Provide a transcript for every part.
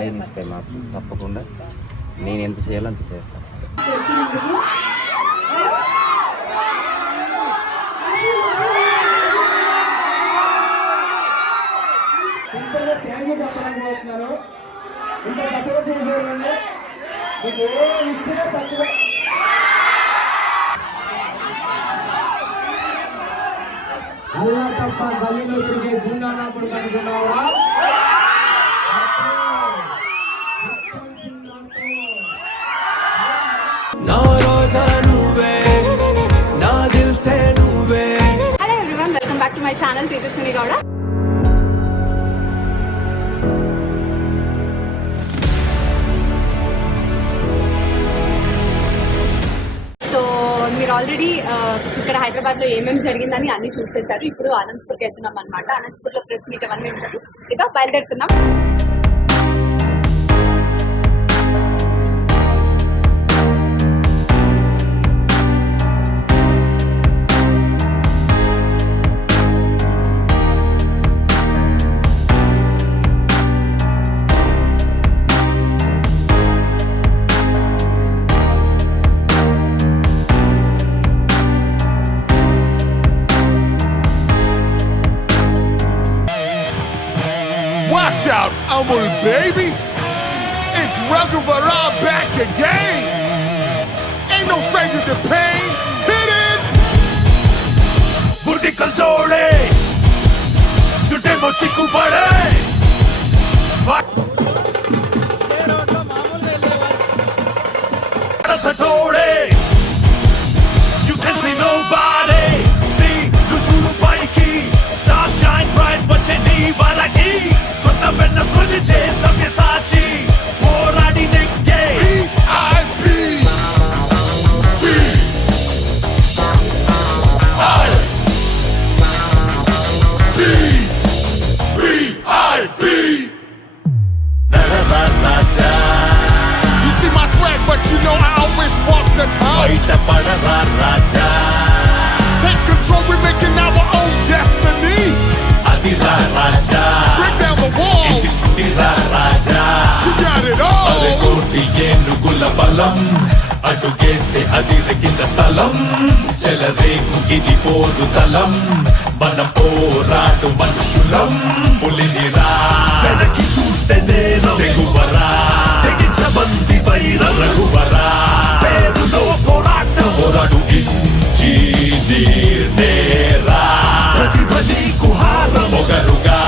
స్థాయిని ఇస్తే మాత్రం తప్పకుండా నేను ఎంత చేయాలో అంత చేస్తాను. అలా తప్ప గల్లీలో తిరిగే గుండానప్పుడు కనుకున్నావా? నా రోజా నువ్వే, నా దిల్ సే నువ్వే. Hello everyone, welcome back to my channel Tejaswini Gowda. మీరు ఆల్రెడీ ఇక్కడ హైదరాబాద్ లో ఏమేమి జరిగిందని అన్ని చూసేశారు. ఇప్పుడు అనంతపూర్కి వెళ్తున్నాం అనమాట. అనంతపూర్ లో ప్రెస్ మీట్ అవన్నీ ఉంటుంది. ఇక బయలుదేరుతున్నాం. Watch out, Amul babies! It's Raghuvara back again! Ain't no stranger to pain, hit it! బుడ్డి కల్చోడే చుట్టే మొచ్చికు పడే తోడే you can see nobody see నువ్వు చూడు పైకి star shine bright వచ్చే నీ వాళ్ళకి కొత్త వెన్న సృజించే సవ్యసాచి పోరాడి నెగ్గే VIP! VIP! నరరాజా You see my swag, but you know I always walk the talk. బయట పడరా రాజా Take control, we're making our own destiny. అదిరా రాజా Break down the walls, ఇది సుడిరా రాజా you got it all. అరకోటి ఏనుగుల బలం అడుగేస్తే అదిరకింద స్థలం చెలరేగు ఇది పోరు తలం మన పోరాడు మనుషులం పులినిరా వెనక్కి చూస్తే నేరం తెగువరా తెగించబంది వైర రఘువరా పేరులో పోరాటం పోరాడు ఇంజనీర్ నేరా ప్రతిభ నీకు హారం ఒకరుగా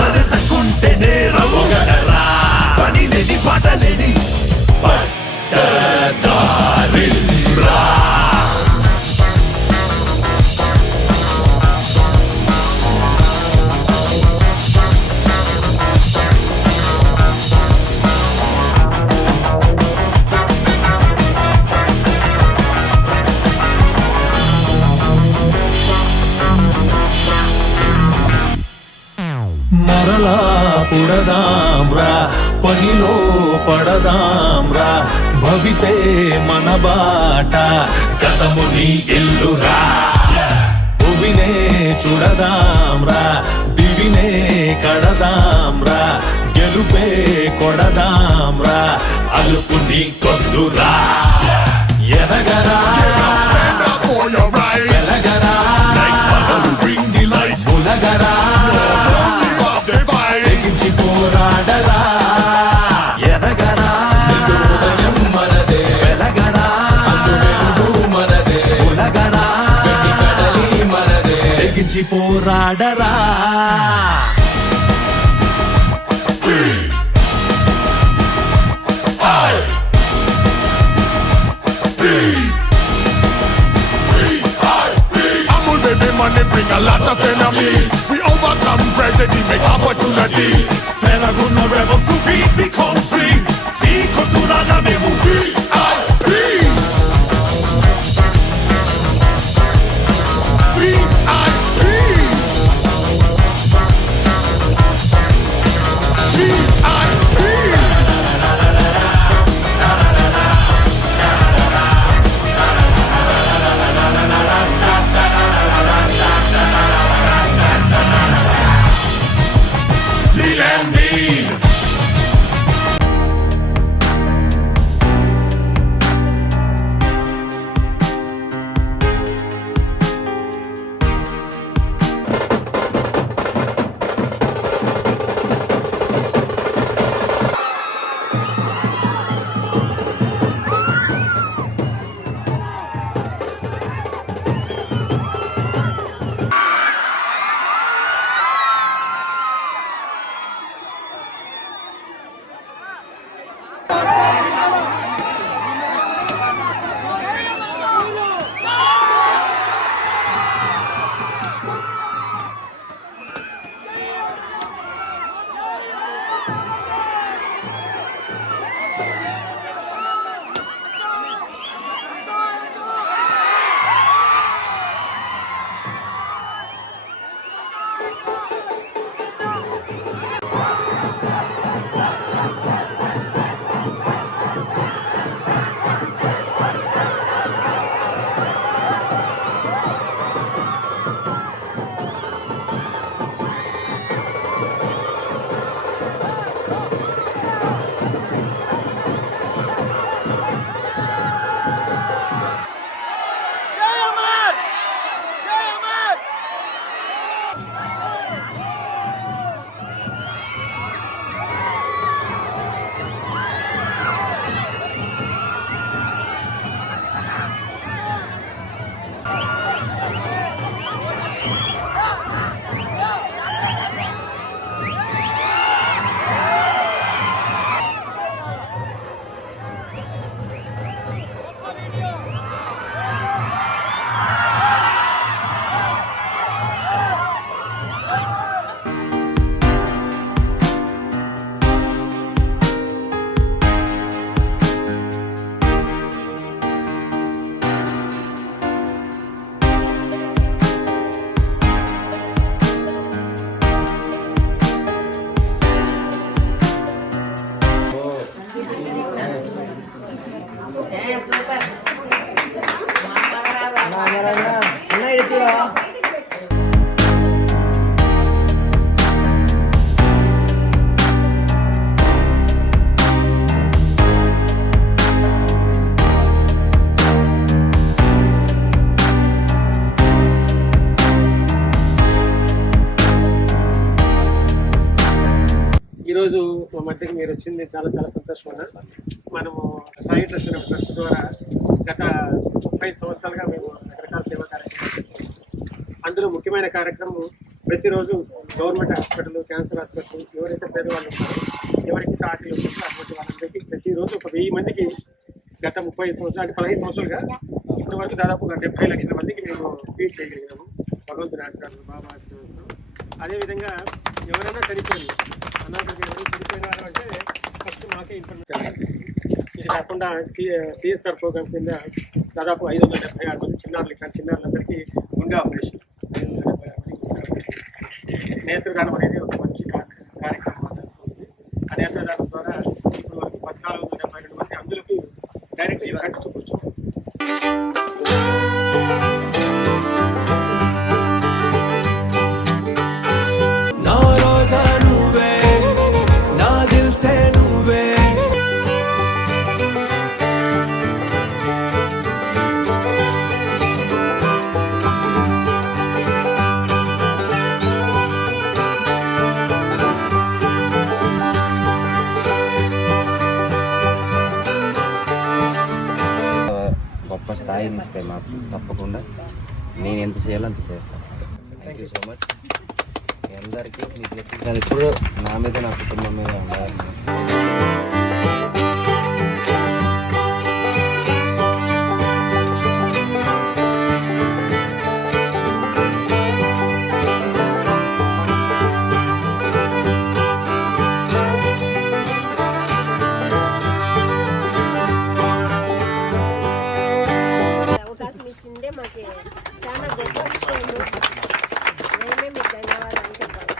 తలెత్తుకుంటే నేరం ఒకడరా పని లేని పాట లేని పట్టదారిల్రా మరలా పుడదాంరా పనిలో పడదాంరా భవితే మన బాట గతము నీ ఇల్లురా భువినే చూడదాంరా దివినే కడదాంరా గెలుపే కొడదాంరా అలుపు నీ కొద్దురా ఎదగరా Stand up for your rights. వెలగరా bring the light ములగరా Don't give up the fight. తెగించి పోరాడరా ఎదగరా హృదయం మనదే వెలగరా వెలుగు మనదే ఉలగరా కడలి మనదే తెగించి పోరాడరా Amul baby money bring a lot of enemies. We overcome tragedy, make opportunities. Telangana rebels who feed the country చీకొట్టు రాజా మేము VIP! VIP! VIP! Lean and mean. ఈరోజు మా మధ్యకి మీరు వచ్చింది చాలా చాలా సంతోషం అన్న. మనము సాయి ట్రస్ట్ ద్వారా గత 35 సంవత్సరాలుగా మేము రకరకాల సేవా కార్యక్రమాలు చేస్తాం. అందులో ముఖ్యమైన కార్యక్రమం ప్రతిరోజు గవర్నమెంట్ హాస్పిటల్, క్యాన్సర్ హాస్పిటల్, ఎవరైతే పేదవాళ్ళు ఉంటారో, ఎవరికి ఆకలి ఉంటుందో అటువంటి వాళ్ళందరికీ ప్రతిరోజు ఒక 1000 మందికి గత 35 సంవత్సరాలు అంటే 15 సంవత్సరాలుగా ఇప్పటి వరకు దాదాపు 70 లక్షల మందికి మేము ఫీడ్ చేయగలిగినాము. భగవంతుని ఆశీర్వాదం, బాబా ఆశీర్వాదం. అదేవిధంగా ఎవరైనా చనిపోయి అనాథకి ఎవరైనా చనిపోయిన వారు అంటే ఫస్ట్ మాకే ఇన్ఫర్మేషన్. ఇది కాకుండా సిఎస్ఆర్ ప్రోగ్రామ్ కింద దాదాపు 576 మంది చిన్నారులందరికీ గుండె ఆపరేషన్, 576 మంది నేత్రదానం అనేది ఒక మంచి కార్యక్రమం ఉంది. ఆ నేత్రదానం ద్వారా ఇప్పుడు వరకు 1472 మంది అందులోకి డైరెక్ట్ కంటి చూపొచ్చు. గొప్ప స్థాయిని ఇస్తాయి మాకు. తప్పకుండా నేను ఎంత చేయాలో అంత చేస్తాను. Thank you so much. మీ అందరికీ మీ బ్లెస్సింగ్స్ అది ఇప్పుడు నా మీద, నా కుటుంబం మీద ఉండాలని. అవకాశం ఇచ్చిందే మాకు చాలా గొప్ప విషయము. మేమే మీకు ధన్యవాదాలు చెప్పాలి.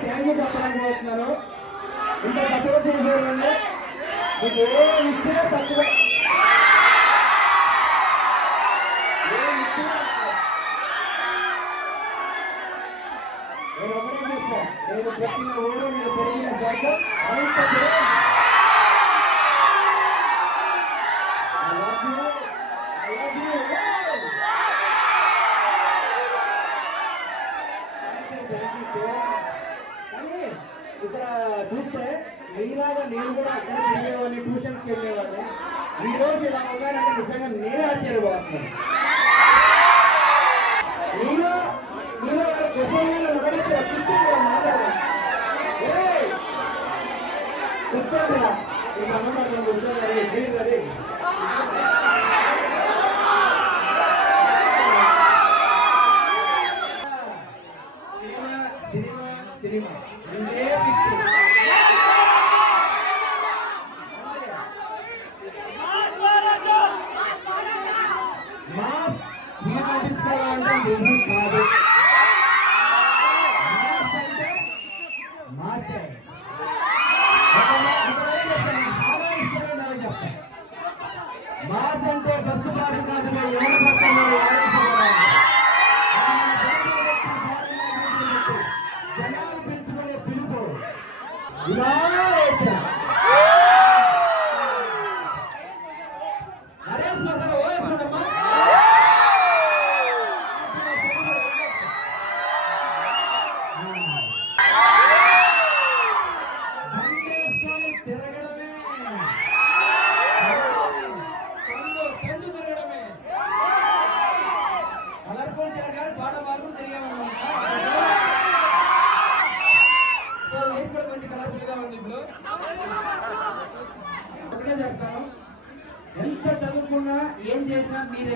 థ్యాంక్ యూ చెప్పడానికి వస్తున్నాను. ఇంత తక్కువ చేసేవాళ్ళండి మీకు ఏ ఇచ్చినా తక్కువ. కానీ ఇక్కడ చూస్తే మీలాగా నేను కూడా అక్కడ తిరిగేవాడిని, ట్యూషన్స్కి వెళ్ళేవాడిని. ఈ రోజు ఇలా ఉన్నారంటే నిజంగా నేనే ఆశ్చర్యపోతున్నాను. మీలో క్వశ్చన్ కూర్చోండిరా, ఈ అన్నమాట కూర్చోండి. సినిమా అంటే పిచ్చి. మాస్ మీరు నటించుకోవాలంటే నిజం కాదు. మాస్ అంటే మాసే. చాలా ఇష్టమైన చెప్తాను. మాస్ అంటే బస్సు పాసు కాదు, ఎవరి పక్కన జనాలు పెంచుకునే పిలుపు ఇలా వచ్చారు. నరేష్ మసాల ఓయేసమ్మా తిరగడమే, సందు తిరగడమే. కలర్ఫుల్ తిరగాలి, పాట బాగు తిరిగామన్నమాట. లైఫ్ కూడా మంచి కలర్ఫుల్ గా ఉంది. ఇప్పుడు ఒకటే చెప్తాను, ఎంత చదువుకున్నా ఏం చేసినా మీరు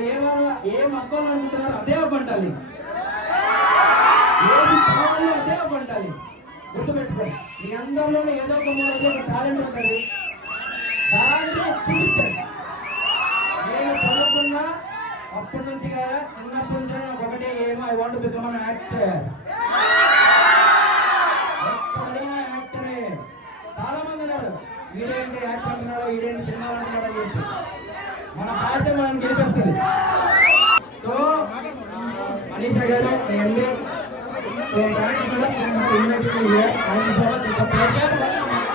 ఏం అవ్వాలనుకుంటున్నారో అదే అవ్వంటాలి, ఏది కావాలో అదే అవ్వంటాలి. గుర్తుపెట్టుకోండి, మీ అందరిలోనే ఏదో ఒక మూడు ఒక టాలెంట్ ఉంటుంది. దాన్ని చూపించండి. నేను చదువుకున్నా అప్పటి నుంచి కదా, చిన్నప్పటి నుంచి నాకు ఒకటే ఏమో, I want to become an actor. యాక్టరే. చాలా మంది ఉన్నారు, ఈడేంటి యాక్టర్ అంటున్నాడు, ఈడేంటి సినిమా అంటున్నాడు అని చెప్పి. మన భాష మనం గెలిపేస్తుంది. సో మనీషా గారు, ఎండి,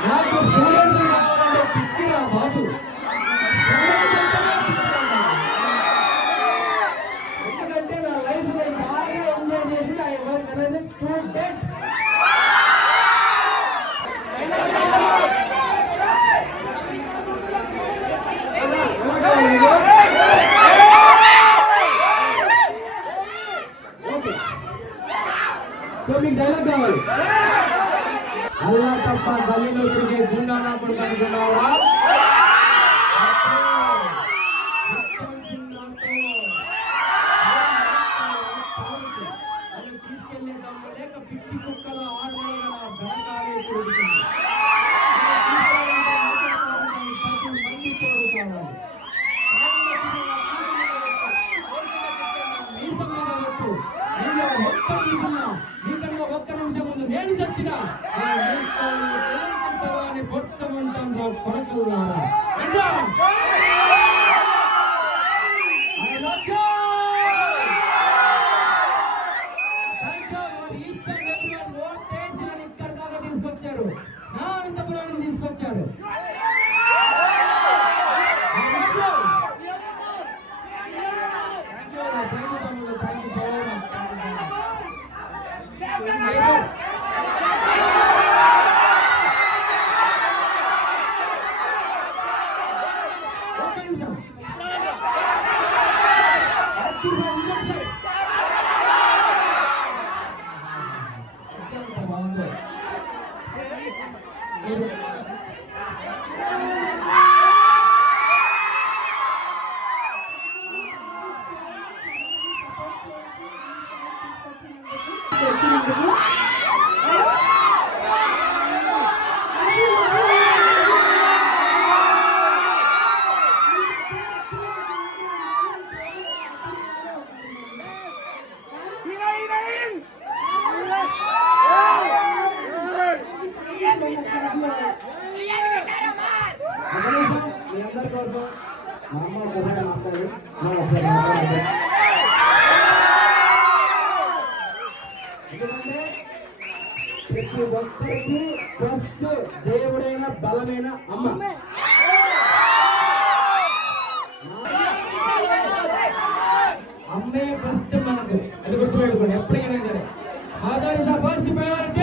నాకు స్టూడెంట్స్ కావాలంటే పిచ్చి రా బాబు. ఎందుకంటే నా లైఫ్ లో బాగా ఎంజాయ్ చేసి ఐ వాజ్ స్టూడెంట్. సో మీకు డైలాగ్ కావాలి. అల్లా తప్ప గలీలో తిరిగే గుండా నా కొడుకు అనుకున్నావా? తీసుకెళ్లే దమ్ము లేక పిచ్చి కుక్కల ఆడవాళ్ళగా నా వెనకాలే తిరుగుతుంది. ఒక్క నిమిషం ముందు నేను చచ్చినా పొచ్చమంటాను కొడుకున్నారా. ఇక్కడ దాకా తీసుకొచ్చారు, నా అనంతపురానికి తీసుకొచ్చారు. ఎందుకంటే ప్రతి ఒక్కరికి ఫస్ట్ దేవుడైన బలమైన అమ్మ. అమ్మే ఫస్ట్ మనకు, అది గుర్తుపెట్టుకోండి ఎప్పటికైనా సరే. Mother is the first priority.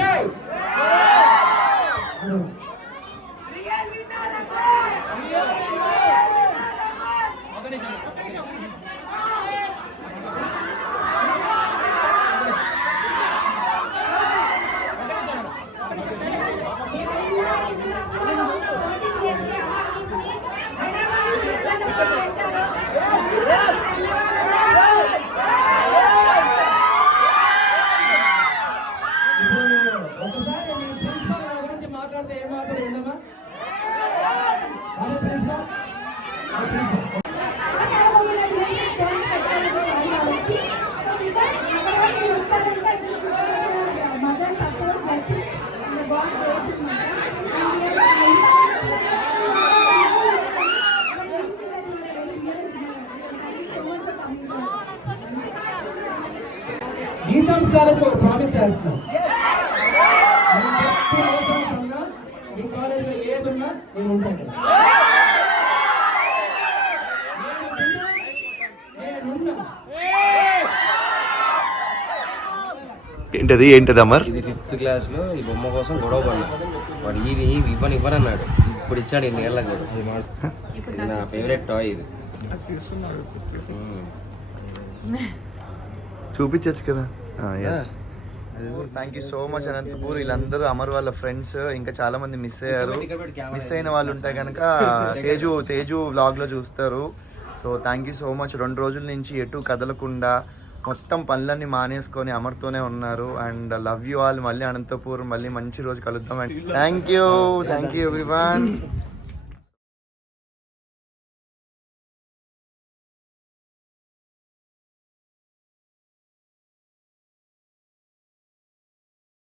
ఒకసారి మీ ప్రిన్సిపల్ నా గురించి మాట్లాడితే ఏం మాట్లాడి ఉండమా? అదే ప్రిన్సిపల్. గీతాంస్ కాలేజ్ ఒక ప్రామిస్ చేస్తున్నాం. నేను ఎప్పుడు అవసరం ఉన్నా ఈ కాలేజీలో ఏదున్నా నేను ఉంటాను కదా. ఏంటది అమర్? ఇది 5th క్లాస్లో ఈ బొమ్మ కోసం గొడవ పడినా, వాడు ఇది ఇవ్వనన్నాడు. ఇప్పుడు ఇచ్చాడు 2 ఏళ్ళకి కూడా. ఇది నా ఫేవరెట్ టాయ్ ఇది. చూపించచ్చు కదా. Thank you so much Anantapur. వీళ్ళందరూ అమర్ వాళ్ళ ఫ్రెండ్స్, ఇంకా చాలా మంది మిస్ అయ్యారు. మిస్ అయిన వాళ్ళు ఉంటే కనుక తేజు వ్లాగ్ లో చూస్తారు. So thank you so much. 2 రోజుల నుంచి ఎటు కదలకుండా మొత్తం పనులన్నీ మానేసుకొని అమర్తోనే ఉన్నారు. And love you all. మళ్ళీ అనంతపూర్ మళ్ళీ మంచి రోజు కలుద్దాం. And thank you everyone.